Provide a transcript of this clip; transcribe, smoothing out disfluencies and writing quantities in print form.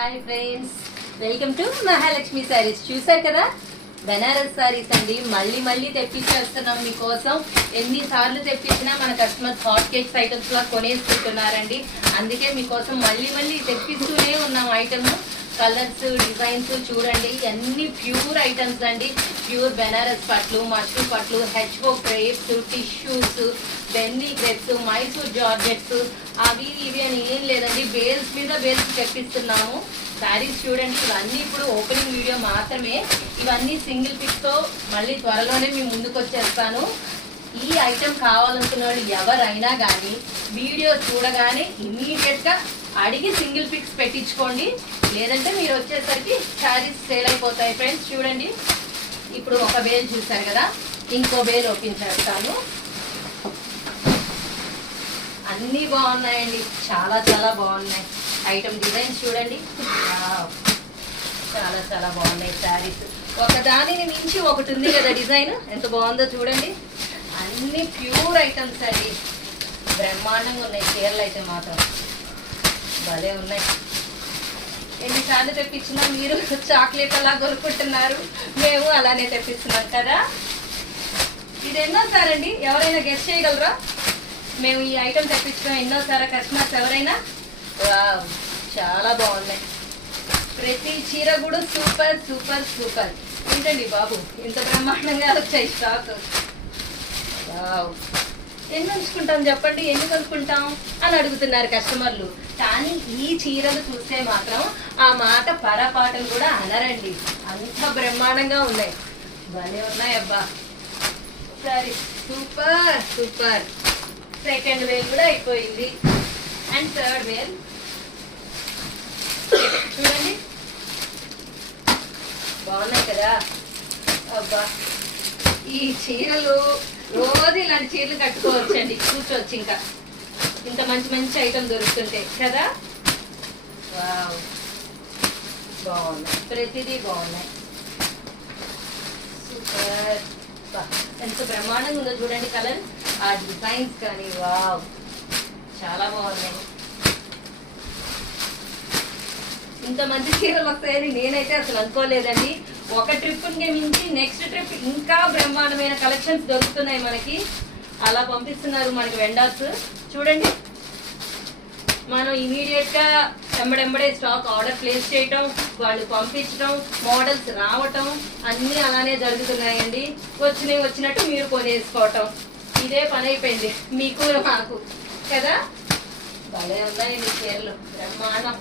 Hi friends, welcome to Mahalakshmi saris. చూసారు కదా, బెనారస్ సారీస్ అండి. మళ్ళీ తెప్పించేస్తున్నాం మీకోసం. ఎన్నిసార్లు తెప్పించినా మన కస్టమర్స్ హాట్ కేక్స్ ఐటమ్స్ లా కొనేసుకుంటున్నారండి. అందుకే మీకోసం మళ్ళీ తెప్పిస్తూనే ఉన్నాం ఐటమ్. కలర్స్, డిజైన్స్ చూడండి, అన్ని ప్యూర్ ఐటమ్స్ అండి. ప్యూర్ బెనారస్ పట్లు, మష్రూ పట్లు, హెచ్ఓ crepes, tissues, Binny crepes, Mysore georgettes, అవి ఇవి అని ఏం లేదండి. బేల్స్ మీద బేల్స్ తెప్పిస్తున్నాము. శారీస్ చూడండి, ఇవన్నీ ఇప్పుడు ఓపెనింగ్ వీడియో మాత్రమే. ఇవన్నీ సింగిల్ పిక్తో మళ్ళీ త్వరలోనే మీ ముందుకు వచ్చేస్తాను. ఈ ఐటెం కావాలనుకున్న వాళ్ళు ఎవరైనా కానీ వీడియో చూడగానే ఇమ్మీడియట్గా అడిగి సింగిల్ పిక్స్ పెట్టించుకోండి. లేదంటే మీరు వచ్చేసరికి శారీస్ సేల్ అయిపోతాయి. ఫ్రెండ్స్ చూడండి, ఇప్పుడు ఒక బేల్ చూసారు కదా, ఇంకో బేల్ ఓపెన్ చేస్తాను. అన్నీ బాగున్నాయండి, చాలా బాగున్నాయి. ఐటమ్ డిజైన్స్ చూడండి, చాలా బాగున్నాయి శారీస్. ఒకదానిని మించి ఒకటి ఉంది కదా డిజైన్, ఎంత బాగుందో చూడండి. అన్ని ప్యూర్ ఐటమ్స్ అండి, బ్రహ్మాండంగా ఉన్నాయి. చీరలు అయితే మాత్రం భలే ఉన్నాయి. ఎన్నిసార్లు తెప్పించినా మీరు చాక్లెట్ అలా కొనుక్కుంటున్నారు, మేము అలానే తెప్పిస్తున్నాం కదా. ఇది ఎన్నోసారి అండి, ఎవరైనా గెస్ట్ చేయగలరా? మేము ఈ ఐటమ్ తెప్పించడం ఎన్నోసారా కస్టమర్స్ ఎవరైనా? చాలా బాగున్నాయి. ప్రతి చీర కూడా సూపర్. ఏంటండి బాబు, ఇంత బ్రహ్మాండంగా వచ్చాయి స్టాక్. ఎన్ని ఉంచుకుంటాం చెప్పండి, ఎన్ని కొనుక్కుంటాం అని అడుగుతున్నారు కస్టమర్లు. కానీ ఈ చీరలు చూస్తే మాత్రం ఆ మాట పరపాటలు కూడా అనరండి, అంత బ్రహ్మాండంగా ఉన్నాయి. భలే ఉన్నాయి అబ్బా. సరే, సూపర్. సెకండ్ వేల్ కూడా అయిపోయింది. అండ్ థర్డ్ వేల్ చూడండి, బాగున్నాయి కదా. అబ్బా, ఈ చీరలు రోజు ఇలాంటి చీరలు కట్టుకోవచ్చండి, కూర్చోవచ్చు. ఇంకా ఇంత మంచి ఐటమ్ దొరుకుతుంటే కదా. వావ్, బాగున్నాయి, ప్రతిదీ బాగున్నాయి. సూపర్. ఎంత బ్రహ్మాండంగా ఉందో చూడండి కలర్, ఆ డిజైన్స్ కానీ. వావ్, చాలా బాగున్నాయి. ఇంత మంచి చీరలు వస్తాయని నేనైతే అసలు అనుకోలేదండి. ఒక ట్రిప్కి మించి నెక్స్ట్ ట్రిప్ ఇంకా బ్రహ్మాండమైన కలెక్షన్స్ దొరుకుతున్నాయి మనకి. అలా పంపిస్తున్నారు మనకి వెండర్స్. చూడండి, మనం ఇమీడియట్గా ఎంబడెంబడే స్టాక్ ఆర్డర్ ప్లేస్ చేయటం, వాళ్ళు పంపించడం, మోడల్స్ రావటం అన్నీ అలానే జరుగుతున్నాయండి. వచ్చినట్టు మీరు కొనేసుకోవటం, ఇదే పని అయిపోయింది మీకు మాకు కదా. భలే ఉన్నాయి మీ చీరలు, బ్రహ్మాండం.